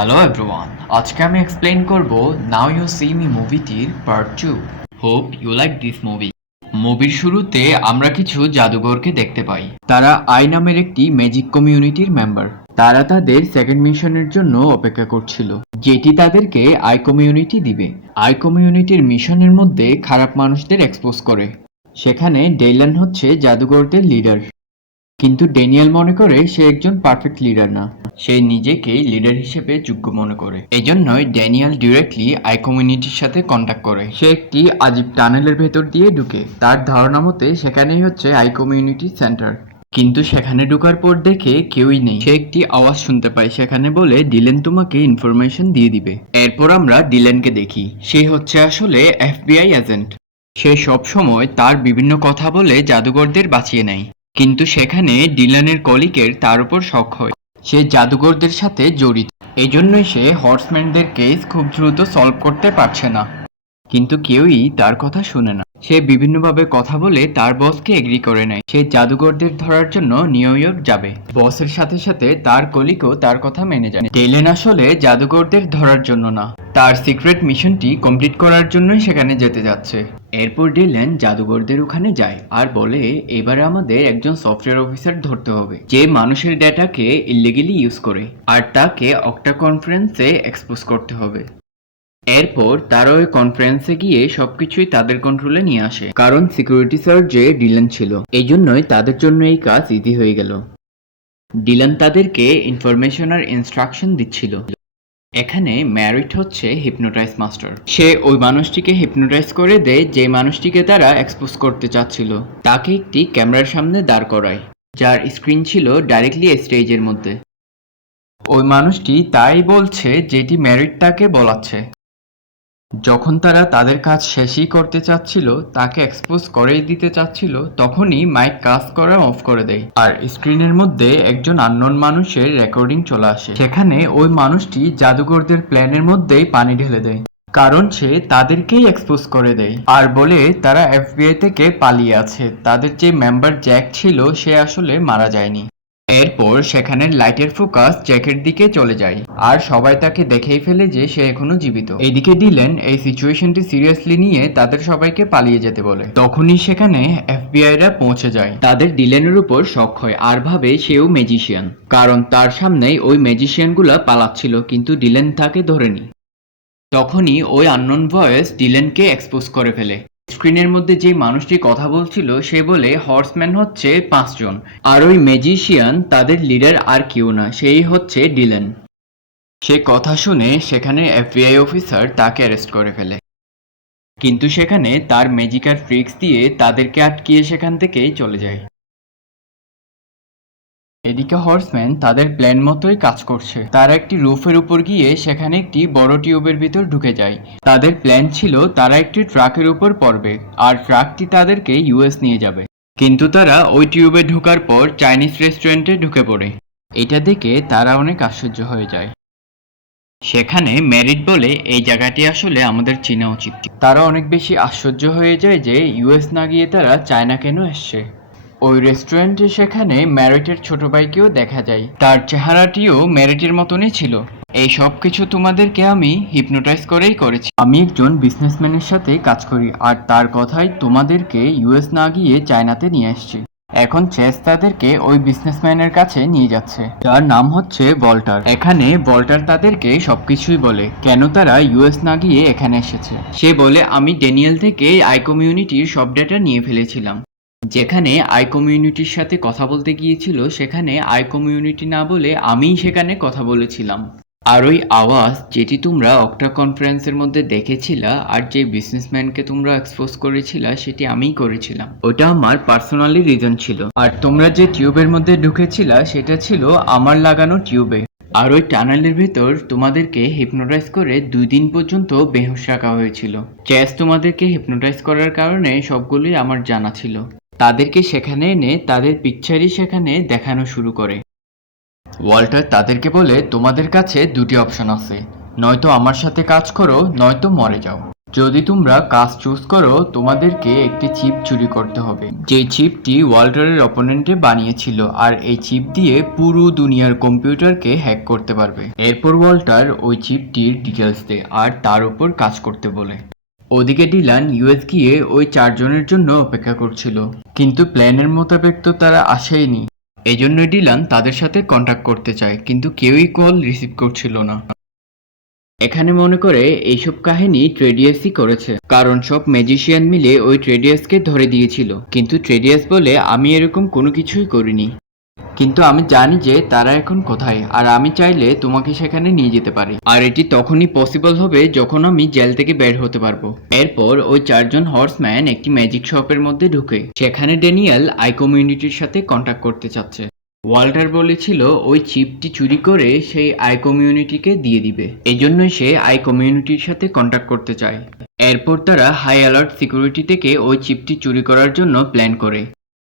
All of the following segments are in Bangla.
হ্যালো এভরিওয়ান, আজকে আমি এক্সপ্লেইন করব নাও ইউ সি মি মুভিটির part 2। Hope you like this movie. মুভির শুরুতে আমরা কিছু জাদুঘরকে দেখতে পাই। তারা আই নামের একটি ম্যাজিক কমিউনিটির মেম্বার। তারা তাদের সেকেন্ড মিশনের জন্য অপেক্ষা করছিল, যেটি তাদেরকে আই কমিউনিটি দিবে। আই কমিউনিটির মিশনের মধ্যে খারাপ মানুষদের এক্সপোজ করে। সেখানে ডেইলান হচ্ছে জাদুঘরদের লিডার, কিন্তু ড্যানিয়েল মনে করে সে একজন পারফেক্ট লিডার না। সে নিজেকেই লিডার হিসেবে যোগ্য মনে করে। এজন্যই ড্যানিয়েল ডিরেক্টলি আই কমিউনিটির সাথে কন্ট্যাক্ট করে। সে একটি আজীব টানেলের ভেতর দিয়ে ঢুকে। তার ধারণা মতে সেখানেই হচ্ছে আই কমিউনিটি সেন্টার, কিন্তু সেখানে ঢোকার পর দেখে কেউই নেই। সে একটি আওয়াজ শুনতে পায়, সেখানে বলে ডিলেন তোমাকে ইনফরমেশন দিয়ে দিবে। এরপর আমরা ডিলেনকে দেখি। সে হচ্ছে আসলে এফবিআই এজেন্ট। সে সব সময় তার বিভিন্ন কথা বলে জাদুঘরদের বাঁচিয়ে নেয়, কিন্তু সেখানে ডিলানের কলিগের তার উপর শক হয়। সে জাদুঘরদের সাথে জড়িত, এজন্যই সে হর্সম্যানদের কেস খুব দ্রুত সলভ করতে পারছে না। কিন্তু কেউই তার কথা শুনে না। সে বিভিন্নভাবে কথা বলে তার বসকে এগ্রি করে নেয়। সে জাদুঘরদের ধরার জন্য নিউ ইয়র্ক যাবে। বসের সাথে সাথে তার কলিগও তার কথা মেনে যায়। টেলেন আসলে জাদুঘরদের ধরার জন্য না, তার সিক্রেট মিশনটি কমপ্লিট করার জন্যই সেখানে যেতে যাচ্ছে। এরপর ডিলেন জাদুঘরদের ওখানে যায় আর বলে এবারে আমাদের একজন সফটওয়্যার অফিসার ধরতে হবে, যে মানুষের ডেটাকে ইলিগেলি ইউজ করে, আর তাকে অক্টা কনফারেন্সে এক্সপোজ করতে হবে। এরপর তারা ওই কনফারেন্সে গিয়ে সবকিছুই তাদের কন্ট্রোলে নিয়ে আসে, কারণ সিকিউরিটি সার্জে ডিলান ছিল। এই জন্যই তাদের জন্য এই কাজ ইজি হয়ে গেল। ডিলান তাদেরকে ইনফরমেশন আর ইনস্ট্রাকশন দিচ্ছিল। এখানে ম্যারিট হচ্ছে হিপনোটাইজ মাস্টার। সে ওই মানুষটিকে হিপনোটাইজ করে দেয় যে মানুষটিকে তারা এক্সপোজ করতে চাচ্ছিল। তাকে একটি ক্যামেরার সামনে দাঁড় করায়, যার স্ক্রিন ছিল ডাইরেক্টলি স্টেজের মধ্যে। ওই মানুষটি তাই বলছে যেটি ম্যারিট তাকে বলাচ্ছে। যখন তারা তাদের কাজ শেষই করতে চাচ্ছিল, তাকে এক্সপোজ করেই দিতে চাচ্ছিল, তখনই মাইক কাজ করা অফ করে দেয় আর স্ক্রিনের মধ্যে একজন আননোন মানুষের রেকর্ডিং চলে আসে। সেখানে ওই মানুষটি জাদুঘরদের প্ল্যানের মধ্যেই পানি ঢেলে দেয়, কারণ সে তাদেরকেই এক্সপোজ করে দেয় আর বলে তারা এফবিআই থেকে পালিয়ে আছে। তাদের যে মেম্বার জ্যাক ছিল সে আসলে মারা যায়নি। এরপর সেখানে লাইটের ফোকাস জ্যাকের দিকে চলে যায় আর সবাই তাকে দেখেই ফেলে যে সে এখনো জীবিত। এদিকে ডিলেন এই সিচুয়েশনটি সিরিয়াসলি নিয়ে তাদের সবাইকে পালিয়ে যেতে বলে। তখনই সেখানে এফবিআইরা পৌঁছে যায়। তাদের ডিলেনের উপর শক হয় আর ভাবে সেও ম্যাজিশিয়ান, কারণ তার সামনেই ওই ম্যাজিশিয়ানগুলা পালাচ্ছিল, কিন্তু ডিলেন তাকে ধরেনি। তখনই ওই আননোন ভয়েস ডিলেনকে এক্সপোজ করে ফেলে। স্ক্রিনের মধ্যে যে মানুষটি কথা বলছিল সে বলে হর্সম্যান হচ্ছে 5 জন, আর ওই ম্যাজিশিয়ান তাদের লিডার আর কেউ না, সেই হচ্ছে ডিলেন। সে কথা শুনে সেখানে এফবিআই অফিসার তাকে অ্যারেস্ট করে ফেলে, কিন্তু সেখানে তার ম্যাজিকার ট্রিক্স দিয়ে তাদেরকে আটকিয়ে সেখান থেকেই চলে যায়। এদিকে হর্সম্যান তাদের প্ল্যান মতোই কাজ করছে। তারা একটি রুফের উপর গিয়ে সেখানে একটি বড় টিউবের ভিতর ঢুকে যায়। তাদের প্ল্যান ছিল তারা একটি ট্রাকের উপর পড়বে আর ট্রাকটি তাদেরকে ইউএস নিয়ে যাবে, কিন্তু তারা ওই টিউবে ঢোকার পর চাইনিজ রেস্টুরেন্টে ঢুকে পড়ে। এটা দেখে তারা অনেক আশ্চর্য হয়ে যায়। সেখানে ম্যারিট বলে এই জায়গাটি আসলে আমাদের চেনা উচিত। তারা অনেক বেশি আশ্চর্য হয়ে যায় যে ইউএস না গিয়ে তারা চায়না কেন এসছে। ওই রেস্টুরেন্টে সেখানে ম্যারিটের ছোট ভাইকেও দেখা যায়। তার চেহারাটিও ম্যারিটের মতনই ছিল। এই সব কিছু তোমাদেরকে আমি হিপনোটাইজ করেই করেছি। আমি একজন বিজনেসম্যানের সাথে কাজ করি আর তার কথাই তোমাদেরকে ইউএস না গিয়ে চায়নাতে নিয়ে আসছি। এখন চেস তাদেরকে ওই বিজনেসম্যানের কাছে নিয়ে যাচ্ছে, যার নাম হচ্ছে ভল্টার। এখানে ভল্টার তাদেরকে সবকিছুই বলে কেন তারা ইউএস না গিয়ে এখানে এসেছে। সে বলে আমি ড্যানিয়েল থেকে আই কমিউনিটির সব ডেটা নিয়ে ফেলেছিলাম। যেখানে আই কমিউনিটির সাথে কথা বলতে গিয়েছিল সেখানে আই কমিউনিটি না বলে আমিই সেখানে কথা বলেছিলাম। আর ওই আওয়াজ যেটি তোমরা অক্টা কনফারেন্সের মধ্যে দেখেছিলা আর যে বিজনেসম্যানকে তোমরা এক্সপোজ করেছিলা সেটি আমিই করেছিলাম। ওটা আমার পার্সোনালি রিজন ছিল। আর তোমরা যে টিউবের মধ্যে ঢুকেছিলা সেটা ছিল আমার লাগানো টিউবে। আর ওই টানেলের ভেতর তোমাদেরকে হিপনোটাইজ করে 2 দিন পর্যন্ত বেহুশ রাখা হয়েছিল। চেস তোমাদেরকে হিপনোটাইজ করার কারণে সবগুলোই আমার জানা ছিল। তাদেরকে সেখানে এনে তাদের পিকচারই সেখানে দেখানো শুরু করে। ওয়াল্টার তাদেরকে বলে তোমাদের কাছে 2টি অপশন আছে, নয়তো আমার সাথে কাজ করো নয়তো মরে যাও। যদি তোমরা কাজ চুজ করো তোমাদেরকে একটি চিপ চুরি করতে হবে, যে চিপটি ওয়াল্টারের অপোনেন্টে বানিয়েছিল, আর এই চিপ দিয়ে পুরো দুনিয়ার কম্পিউটারকে হ্যাক করতে পারবে। এরপর ওয়াল্টার ওই চিপটির ডিটেলস দেয় আর তার উপর কাজ করতে বলে। ওদিকে ডিলান ইউএস গিয়ে ওই 4 জনের জন্য অপেক্ষা করছিল, কিন্তু প্ল্যানের মোতাবেক তো তারা আসেইনি। এজন্যই ডিলান তাদের সাথে কন্ট্যাক্ট করতে চায়, কিন্তু কেউই কল রিসিভ করছিল না। এখানে মনে করে এইসব কাহিনী ট্রেডিয়াসই করেছে, কারণ সব ম্যাজিশিয়ান মিলে ওই ট্রেডিয়াসকে ধরে দিয়েছিল, কিন্তু ট্রেডিয়াস বলে আমি এরকম কোনো কিছুই করিনি, কিন্তু আমি জানি যে তারা এখন কোথায়, আর আমি চাইলে তোমাকে সেখানে নিয়ে যেতে পারি, আর এটি তখনই পসিবল হবে যখন আমি জেল থেকে বের হতে পারবো। এরপর ওই 4 জন হর্সম্যান একটি ম্যাজিক শপের মধ্যে ঢুকে, সেখানে ড্যানিয়েল আই কমিউনিটির সাথে কন্ট্যাক্ট করতে চাচ্ছে। ওয়াল্টার বলেছিল ওই চিপটি চুরি করে সেই আই কমিউনিটিকে দিয়ে দিবে, এজন্যই সে আই কমিউনিটির সাথে কন্ট্যাক্ট করতে চায়। এরপর তারা হাই অ্যালার্ট সিকিউরিটি থেকে ওই চিপটি চুরি করার জন্য প্ল্যান করে।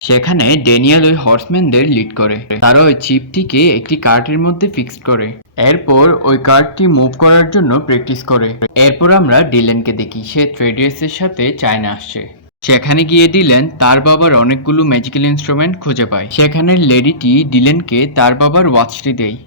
সেখানে ড্যানিয়েল ওই হর্সম্যানদের লিড করে, তারা ওই চিপটিকে একটি কার্টের মধ্যে ফিক্সড করে, এরপর ওই কার্টটি মুভ করার জন্য প্র্যাকটিস করে। এরপর আমরা ডিলেনকে দেখি, সে ট্রেডিয়াসের সাথে চায়না আসছে। সেখানে গিয়ে ডিলেন তার বাবার অনেকগুলো ম্যাজিক্যাল ইনস্ট্রুমেন্ট খুঁজে পায়। সেখানে লেডিটি ডিলেনকে তার বাবার ওয়াচটি দেয়।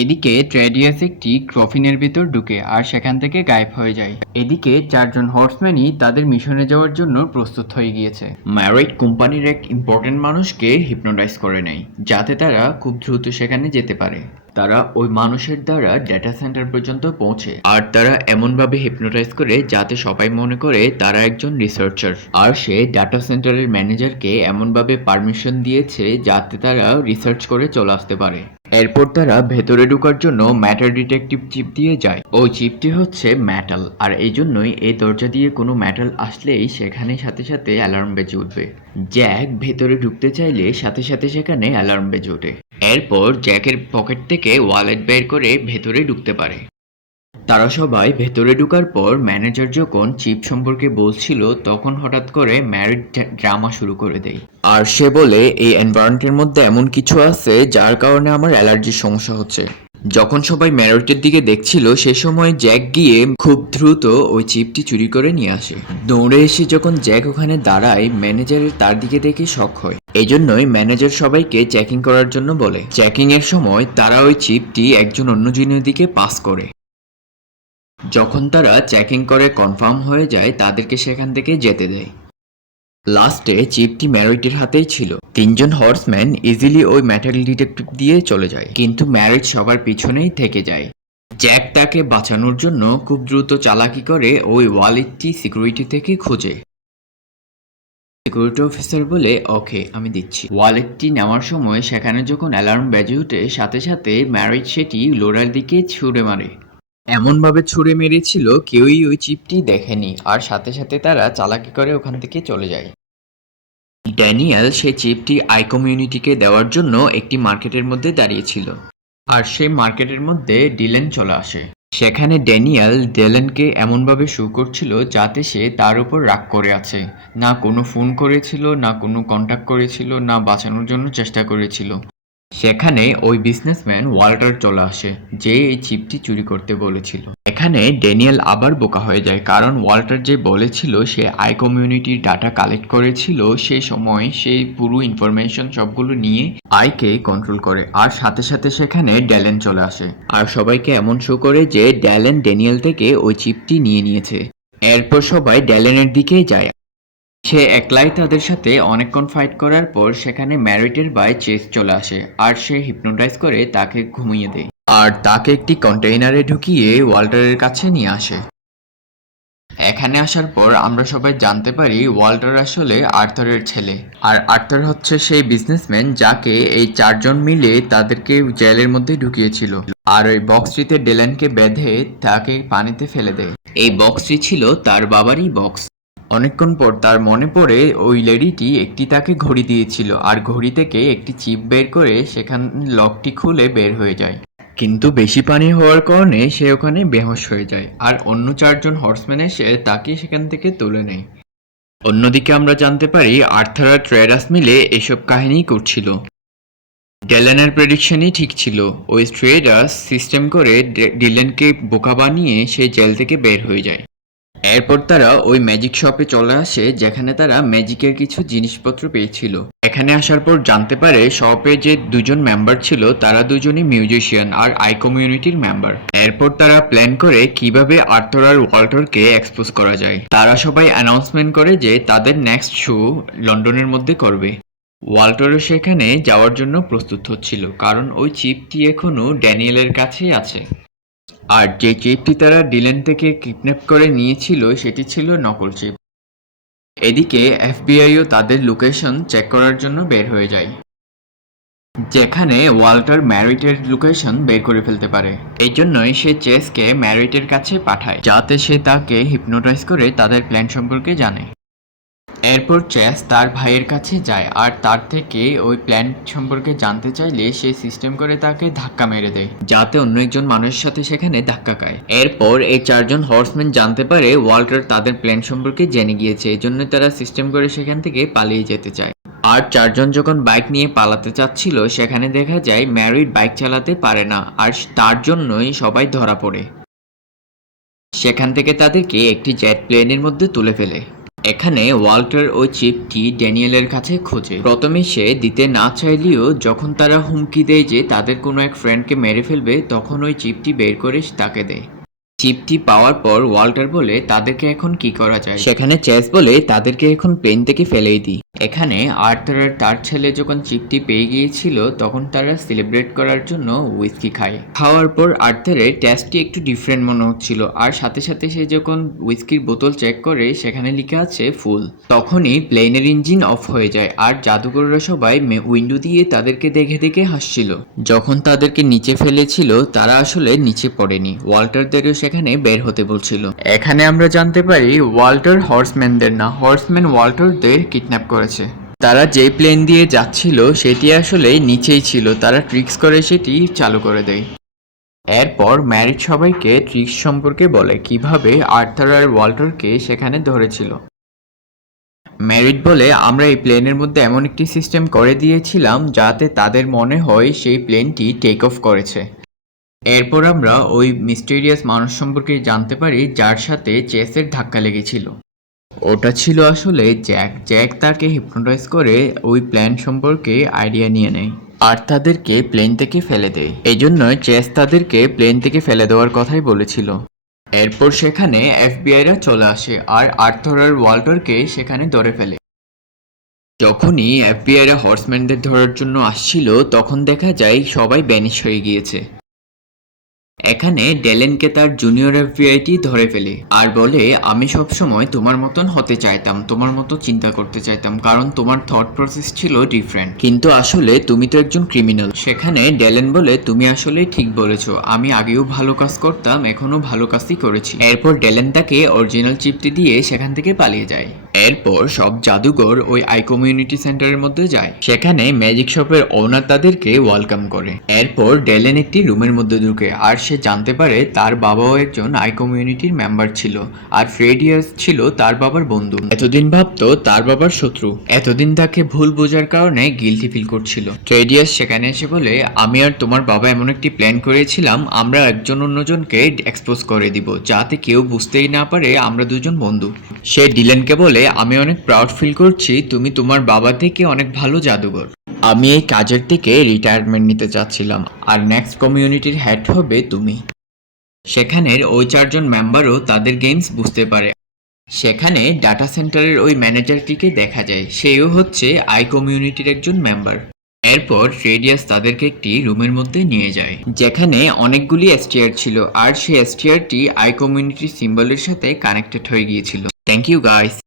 এদিকে ট্রেডিয়াস একটি কফিনের ভিতর ঢুকে আর সেখান থেকে গায়েব হয়ে যায়। এদিকে 4 জন হর্সম্যানই তাদের মিশনে যাওয়ার জন্য প্রস্তুত হয়ে গিয়েছে। ম্যারিড কোম্পানির এক ইম্পর্টেন্ট মানুষকে হিপনোটাইজ করে নেয়, যাতে তারা খুব দ্রুত সেখানে যেতে পারে। তারা ওই মানুষের দ্বারা ডেটা সেন্টার পর্যন্ত পৌঁছে, আর তারা এমনভাবে হিপনোটাইজ করে যাতে সবাই মনে করে তারা একজন রিসার্চার, আর সে ডাটা সেন্টারের ম্যানেজারকে এমনভাবে পারমিশন দিয়েছে যাতে তারা রিসার্চ করে চলে আসতে পারে। এরপর তারা ভেতরে ঢোকার জন্য ম্যাটার ডিটেকটিভ চিপ দিয়ে যায়। ওই চিপটি হচ্ছে মেটাল, আর এই জন্যই এই দরজা দিয়ে কোনো মেটাল আসলেই সেখানে সাথে সাথে অ্যালার্ম বেজে উঠবে। জ্যাক ভেতরে ঢুকতে চাইলে সাথে সাথে সেখানে অ্যালার্ম বেজে ওঠে। এরপর জ্যাকের পকেট থেকে ওয়ালেট বের করে ভেতরে ঢুকতে পারে। তারা সবাই ভেতরে ঢোকার পর ম্যানেজার যখন চিপ সম্পর্কে বলছিল তখন হঠাৎ করে ম্যারিড ড্রামা শুরু করে দেয়, আর সে বলে এই এনভায়রনমেন্টের মধ্যে এমন কিছু আছে যার কারণে আমার অ্যালার্জির সমস্যা হচ্ছে। যখন সবাই ম্যারিটের দিকে দেখছিল সে সময় জ্যাক গিয়ে খুব দ্রুত ওই চিপটি চুরি করে নিয়ে আসে। দৌড়ে এসে যখন জ্যাক ওখানে দাঁড়ায় ম্যানেজারের তার দিকে দেখে শক হয়, এজন্যই ম্যানেজার সবাইকে চেকিং করার জন্য বলে। চেকিং এর সময় তারা ওই চিপটি একজন অন্য জনের দিকে পাস করে। যখন তারা চেকিং করে কনফার্ম হয়ে যায় তাদেরকে সেখান থেকে যেতে দেয়। লাস্টে চিপটি ম্যারিটের হাতেই ছিল। 3 জন হর্সম্যান ইজিলি ওই মেটাল ডিটেক্টিভ দিয়ে চলে যায়, কিন্তু ম্যারিট সবার পিছনেই থেকে যায়। জ্যাক তাকে বাঁচানোর জন্য খুব দ্রুত চালাকি করে ওই ওয়ালেটটি সিকিউরিটি থেকে খুঁজে। সিকিউরিটি অফিসার বলে ওকে আমি দিচ্ছি। ওয়ালেটটি নেওয়ার সময় সেখানে যখন অ্যালার্ম বেজে ওঠে সাথে সাথে ম্যারিট সেটি লোরার দিকে ছুঁড়ে মারে। এমনভাবে ছুঁড়ে মেরেছিল কেউই ওই চিপটি দেখেনি, আর সাথে সাথে তারা চালাকি করে ওখান থেকে চলে যায়। ড্যানিয়েল সেই চিপটি আই কমিউনিটিকে দেওয়ার জন্য একটি মার্কেটের মধ্যে দাঁড়িয়েছিল, আর সেই মার্কেটের মধ্যে ডিলেন চলে আসে। সেখানে ড্যানিয়েল ডিলেনকে এমনভাবে শো করছিল যাতে সে তার উপর রাগ করে আছে, না কোনো ফোন করেছিল, না কোনো কন্ট্যাক্ট করেছিল, না বাঁচানোর জন্য চেষ্টা করেছিল। সেখানে ওই বিজনেসম্যান ওয়াল্টার চলে আসে, যে এই চিপটি চুরি করতে বলেছিল। এখানে ড্যানিয়েল আবার বোকা হয়ে যায়, কারণ ওয়াল্টার যে বলেছিল সে আই কমিউনিটির ডাটা কালেক্ট করেছিল, সে সময় সেই পুরো ইনফরমেশন সবগুলো নিয়ে আইকে কন্ট্রোল করে, আর সাথে সাথে সেখানে ড্যালেন চলে আসে আর সবাইকে এমন শো করে যে ড্যালেন ড্যানিয়েল থেকে ওই চিপটি নিয়ে নিয়েছে। এরপর সবাই ড্যালেনের দিকেই যায়। সে একলাই তাদের সাথে অনেকক্ষণ ফাইট করার পর সেখানে ম্যারিটের বাই চেস চলে আসে, আর সে হিপনোটাইজ করে তাকে ঘুমিয়ে দেয়, আর তাকে একটি কন্টেইনারে ঢুকিয়ে ওয়াল্টারের কাছে নিয়ে আসে। এখানে আসার পর আমরা সবাই জানতে পারি ওয়াল্টার আসলে আর্থারের ছেলে, আর আর্থার হচ্ছে সেই বিজনেসম্যান যাকে এই 4 জন মিলে তাদেরকে জেলের মধ্যে ঢুকিয়েছিল, আর ওই বক্সটিতে ডেলেনকে বেঁধে তাকে পানিতে ফেলে দেয়। এই বক্সটি ছিল তার বাবারই বক্স। অনেকক্ষণ পর তার মনে পড়ে ওই লেডিটি একটি তাকে ঘড়ি দিয়েছিল, আর ঘড়ি থেকে একটি চিপ বের করে সেখান লকটি খুলে বের হয়ে যায়, কিন্তু বেশি পানি হওয়ার কারণে সে ওখানে বেহোশ হয়ে যায়, আর অন্য 4 জন হর্সম্যান এসে তাকে সেখান থেকে তুলে নেয়। অন্যদিকে আমরা জানতে পারি আর্থার আর ট্রেডাস মিলে এসব কাহিনী করছিল। ডেলেনের প্রেডিকশনই ঠিক ছিল, ওই ট্রেডাস সিস্টেম করে ডিলেনকে বোকা বানিয়ে সে জেল থেকে বের হয়ে যায়। এরপর তারা ওই ম্যাজিক শপে চলে আসে যেখানে তারা ম্যাজিকের কিছু জিনিসপত্র পেয়েছিল। এখানে আসার পর জানতে পারে শপে যে দুজন মেম্বার ছিল তারা দুজনই মিউজিশিয়ান আর আই কমিউনিটির মেম্বার। এরপর তারা প্ল্যান করে কিভাবে আর্থার আর ওয়াল্টারকে এক্সপোজ করা যায়। তারা সবাই অ্যানাউন্সমেন্ট করে যে তাদের নেক্সট শো লন্ডনের মধ্যে করবে। ওয়াল্টারও সেখানে যাওয়ার জন্য প্রস্তুত হচ্ছিল, কারণ ওই চিপটি এখনো ড্যানিয়েলের কাছেই আছে। আর যে চিপটি তারা ডিলেন থেকে কিডন্যাপ করে নিয়েছিল সেটি ছিল নকল চিপ। এদিকে এফবিআইও তাদের লোকেশন চেক করার জন্য বের হয়ে যায়, যেখানে ওয়াল্টার ম্যারিটের লোকেশন বের করে ফেলতে পারে। এই জন্যই সে চেসকে ম্যারিটের কাছে পাঠায়, যাতে সে তাকে হিপনোটাইজ করে তাদের প্ল্যান সম্পর্কে জানে। এরপর চেস তার ভাইয়ের কাছে যায় আর তার থেকে ওই প্ল্যান সম্পর্কে জানতে চাইলে সে সিস্টেম করে তাকে ধাক্কা মেরে দেয়, যাতে অন্য একজন মানুষের সাথে সেখানে ধাক্কা খায়। এরপর এই চারজন হর্সম্যান জানতে পারে ওয়াল্টার তাদের প্ল্যান সম্পর্কে জেনে গিয়েছে, এই জন্য তারা সিস্টেম করে সেখান থেকে পালিয়ে যেতে চায়। আর চারজন যখন বাইক নিয়ে পালাতে চাচ্ছিল সেখানে দেখা যায় ম্যারিড বাইক চালাতে পারে না, আর তার জন্যই সবাই ধরা পড়ে। সেখান থেকে তাদেরকে একটি জেট প্লেনের মধ্যে তুলে ফেলে। এখানে ওয়াল্টার ওই চিপটি ড্যানিয়েলের কাছে খোঁজে। প্রথমে সে দিতে না চাইলেও যখন তারা হুমকি দেয় যে তাদের কোনো এক ফ্রেন্ডকে মেরে ফেলবে, তখন ওই চিপটি বের করে তাকে দেয়। চিপটি পাওয়ার পর ওয়াল্টার বলে তাদেরকে এখন কি করা যায়। সেখানে চেস বলে তাদেরকে এখন প্লেন থেকে ফেলেই দিই। এখানে আর্থার আর তার ছেলে যখন চিপটি পেয়ে গিয়েছিল তখন তারা সেলিব্রেট করার জন্য উইস্কি খায়। খাওয়ার পর আর্থারের টেস্টটি একটু ডিফারেন্ট মনে হচ্ছিল, আর সাথে সাথে সে যখন উইস্কির বোতল চেক করে সেখানে লেখা আছে ফুল। তখনই প্লেনের ইঞ্জিন অফ হয়ে যায় আর জাদুকররা সবাই উইন্ডো দিয়ে তাদেরকে দেখে দেখে হাসছিল। যখন তাদেরকে নিচে ফেলেছিল তারা আসলে নিচে পড়েনি, ওয়াল্টারদেরও সেখানে বের হতে বলছিল। এখানে আমরা জানতে পারি ওয়াল্টার হর্সম্যানদের না, হর্সম্যান ওয়াল্টারদের কিডন্যাপ করেছে। তারা যে প্লেন দিয়ে যাচ্ছিল সেটি আসলে নিচেই ছিল, তারা ট্রিক্স করে সেটি চালু করে দেয়। এরপর ম্যারিড সবাইকে ট্রিক্স সম্পর্কে বলে কিভাবে আর্থার আর ওয়াল্টারকে সেখানে ধরেছিল। ম্যারিড বলে আমরা এই প্লেনের মধ্যে এমন একটি সিস্টেম করে দিয়েছিলাম যাতে তাদের মনে হয় সেই প্লেনটি টেক অফ করেছে। এরপর আমরা ওই মিস্টেরিয়াস মানুষ সম্পর্কে জানতে পারি যার সাথে চেসের ধাক্কা লেগেছিল। ওটা ছিল আসলে জ্যাক। জ্যাক তাকে হিপনোটাইজ করে ওই প্ল্যান সম্পর্কে আইডিয়া নিয়ে নেয় আর তাদেরকে প্লেন থেকে ফেলে দেয়। এই জন্য চেস তাদেরকে প্লেন থেকে ফেলে দেওয়ার কথাই বলেছিল। এরপর সেখানে এফবিআইরা চলে আসে আর আর্থার আর ওয়াল্টারকে সেখানে ধরে ফেলে। যখনই এফবিআইরা হর্সম্যানদের ধরার জন্য আসছিল তখন দেখা যায় সবাই ব্যানিশ হয়ে গিয়েছে। এখানে ডেলেনকে তার জুনিয়র এফবিআইটি ধরে ফেলে আর বলে আমি সবসময় তোমার মতন হতে চাইতাম, তোমার মতো চিন্তা করতে চাইতাম, কারণ তোমার থট প্রসেস ছিল ডিফারেন্ট, কিন্তু আসলে তুমি তো একজন ক্রিমিনাল। সেখানে ডেলেন বলে তুমি আসলে ঠিক বলেছো, আমি আগেও ভালো কাজ করতাম, এখনো ভালো কাজই করেছি। এরপর ডেলেন তাকে অরিজিনাল চিপটি দিয়ে সেখান থেকে পালিয়ে যায়। এরপর সব জাদুঘর ওই আই কমিউনিটি সেন্টারের মধ্যে যায়। সেখানে ম্যাজিক শপের ওনার তাদেরকে ওয়েলকাম করে। এরপর ডেলেন একটি রুমের মধ্যে ঢুকে আর সে জানতে পারে তার বাবাও একজন আই কমিউনিটির মেম্বার ছিল আর ফ্রেডিয়াস ছিল তার বাবার বন্ধু। এতদিন ভাবতো তার বাবার শত্রু, এতদিন তাকে ভুল বোঝার কারণে গিলটি ফিল করছিল। ফ্রেডিয়াস সেখানে এসে বলে আমি আর তোমার বাবা এমন একটি প্ল্যান করেছিলাম, আমরা একজন অন্যজনকে এক্সপোজ করে দিব যাতে কেউ বুঝতেই না পারে আমরা দুজন বন্ধু। সে ডিলেনকে বলে আমি অনেক প্রাউড ফিল করছি, তুমি তোমার বাবা থেকে অনেক ভালো জাদুঘর। আমি এই কাজের থেকে রিটায়ারমেন্ট নিতে চাচ্ছিলাম আর নেক্সট কমিউনিটির হেড হবে তুমি। সেখানের ওই চারজন মেম্বারও তাদের গেমস বুঝতে পারে। সেখানে ডাটা সেন্টারের ওই ম্যানেজারটিকে দেখা যায়, সেও হচ্ছে আই কমিউনিটির একজন মেম্বার। এরপর ফ্রেডিয়াস তাদেরকে একটি রুমের মধ্যে নিয়ে যায় যেখানে অনেকগুলি এসটিআর ছিল আর সেই এসটিআরটি আই কমিউনিটির সিম্বলের সাথে কানেক্টেড হয়ে গিয়েছিল। Thank you guys.